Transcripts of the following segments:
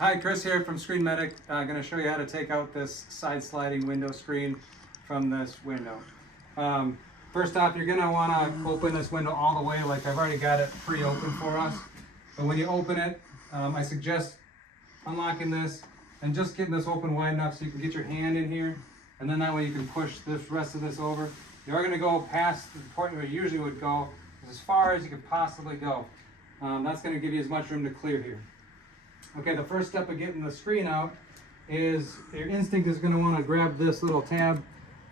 Hi, Chris here from Screen Medic. I'm going to show you how to take out this side sliding window screen from this window. First off, you're going to want to open this window all the way, like I've already got it pre-open for us. But when you open it, I suggest unlocking this and just getting this open wide enough so you can get your hand in here, and then that way you can push this rest of this over. You are going to go past the point where you usually would go, as far as you could possibly go. That's going to give you as much room to clear here. Okay, the first step of getting the screen out is your instinct is going to want to grab this little tab.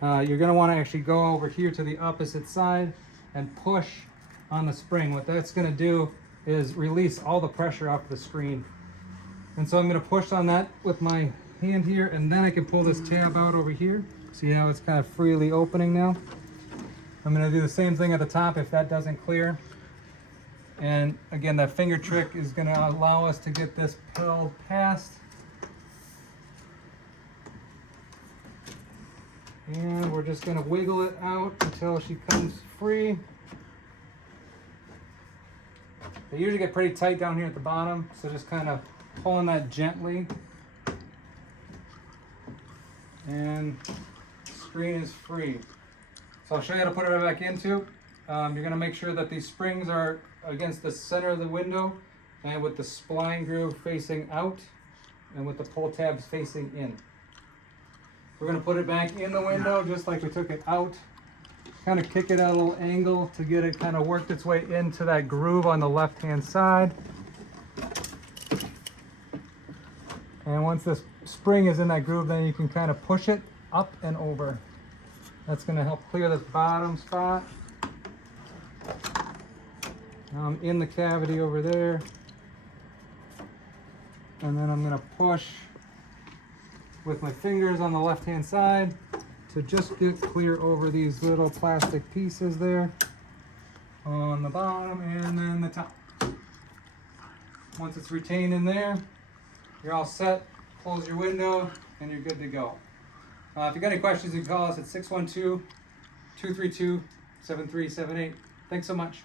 You're going to want to actually go over here to the opposite side and push on the spring. What that's going to do is release all the pressure off the screen. And so I'm going to push on that with my hand here, and then I can pull this tab out over here. See how it's kind of freely opening now? I'm going to do the same thing at the top if that doesn't clear. And again, that finger trick is going to allow us to get this pulled past. And we're just going to wiggle it out until she comes free. They usually get pretty tight down here at the bottom, so just kind of pulling that gently. And the screen is free. So I'll show you how to put it right back into. You're going to make sure that these springs are against the center of the window and with the spline groove facing out and with the pull tabs facing in. We're going to put it back in the window just like we took it out. Kind of kick it at a little angle to get it kind of worked its way into that groove on the left hand side. And once this spring is in that groove, then you can kind of push it up and over. That's going to help clear this bottom spot. Now I'm in the cavity over there, and then I'm going to push with my fingers on the left hand side to just get clear over these little plastic pieces there on the bottom and then the top. Once it's retained in there, you're all set. Close your window and you're good to go. If you got any questions, you can call us at 612-232-7378. Thanks so much.